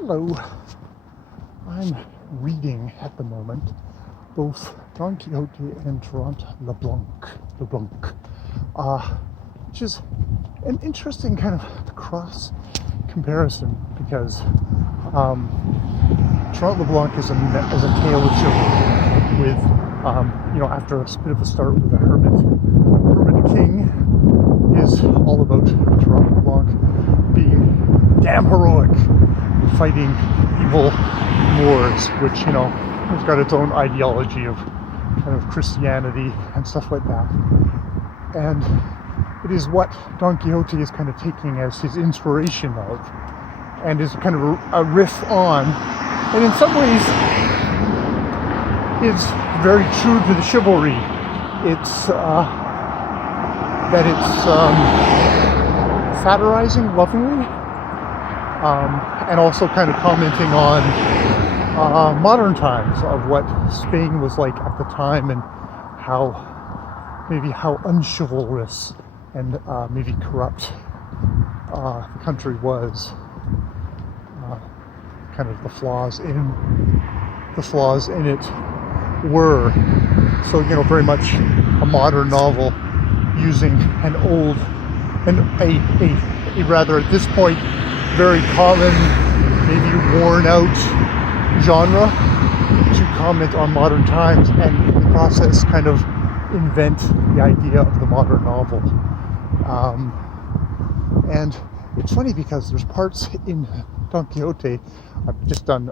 Hello. I'm reading at the moment both Don Quixote and Trnt LeBlanc, which is an interesting kind of cross comparison because Trnt LeBlanc is a tale of chivalry with, after a bit of a start with a hermit king, is all about Trnt LeBlanc being damn heroic, fighting evil Moors, which, has got its own ideology of kind of Christianity and stuff like that. And it is what Don Quixote is kind of taking as his inspiration of, and is kind of a riff on, and in some ways is very true to the chivalry. It's satirizing lovingly, and also kind of commenting on modern times of what Spain was like at the time, and how unchivalrous and maybe corrupt the country was. Kind of the flaws in it were. So, very much a modern novel using an old and a rather, at this point, very common, maybe worn out genre to comment on modern times, and in the process kind of invent the idea of the modern novel. And it's funny because there's parts in Don Quixote. I've just done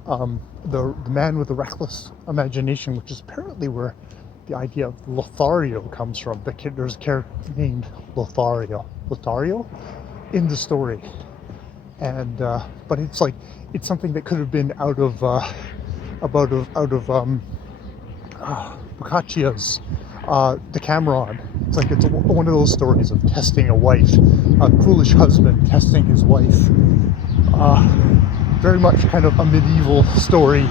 the man with the reckless imagination, which is apparently where the idea of Lothario comes from. There's a character named Lothario in the story, and but it's something that could have been out of Boccaccio's Decameron. It's one of those stories of testing a wife, a foolish husband testing his wife. Very much kind of a medieval story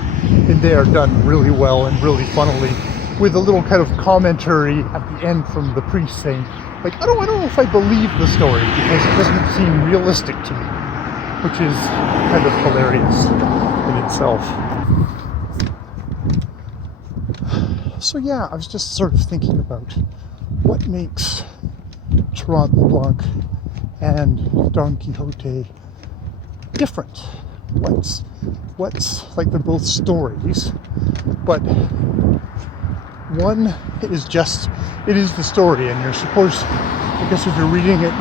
in there, done really well and really funnily, with a little kind of commentary at the end from the priest saying, I don't know if I believe the story because it doesn't seem realistic to me, which is kind of hilarious in itself. So yeah, I was just sort of thinking about what makes Trnt LeBlanc and Don Quixote different. What's they're both stories, but one is it is the story, and you're supposed, I guess if you're reading it,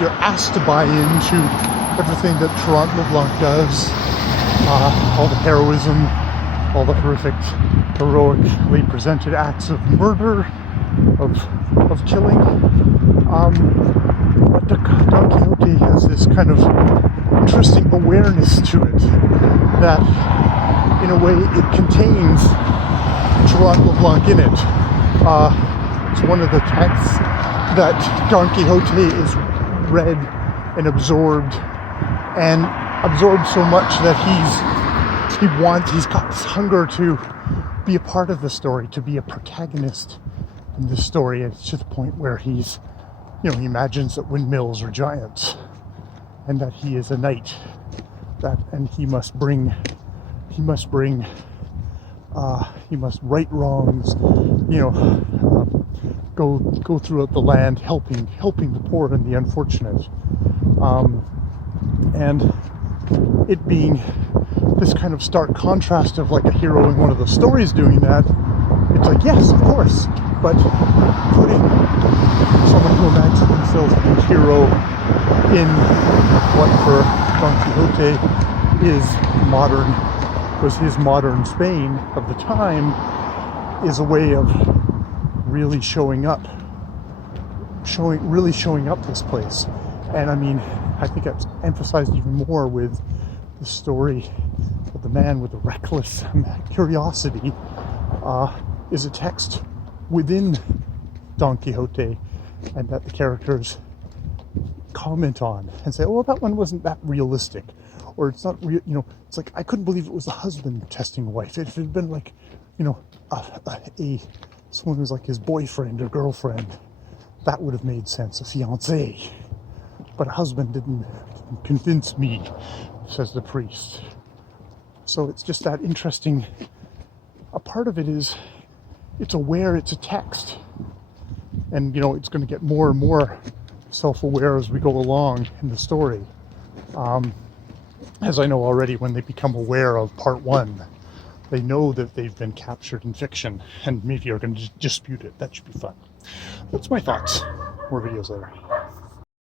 you're asked to buy into everything that Trnt LeBlanc does, all the heroism, all the heroically presented acts of murder, of killing. But Don Quixote has this kind of interesting awareness to it, that in a way it contains Trnt LeBlanc in it. It's one of the texts that Don Quixote is read and absorbed so much that he's got this hunger to be a part of the story, to be a protagonist in this story. And it's to the point where he imagines that windmills are giants, and that he is a knight, and he must right wrongs, go throughout the land helping the poor and the unfortunate, and it being this kind of stark contrast of a hero in one of the stories doing that. It's yes, of course, but putting someone who imagines themselves a hero in what for Don Quixote was his modern Spain of the time, is a way of really showing up this place. And I think it's emphasized even more with the story of the man with the reckless curiosity, is a text within Don Quixote, and that the characters comment on and say, oh, that one wasn't that realistic, or it's not real. It's I couldn't believe it was the husband testing a wife. If it had been someone who's his boyfriend or girlfriend, that would have made sense, a fiancé. But a husband didn't convince me, says the priest. So it's just that interesting. A part of it is it's aware it's a text, and you know it's going to get more and more self-aware as we go along in the story. As I know already, when they become aware of part one, they know that they've been captured in fiction, and maybe are going to dispute it. That should be fun. That's my thoughts. More videos later.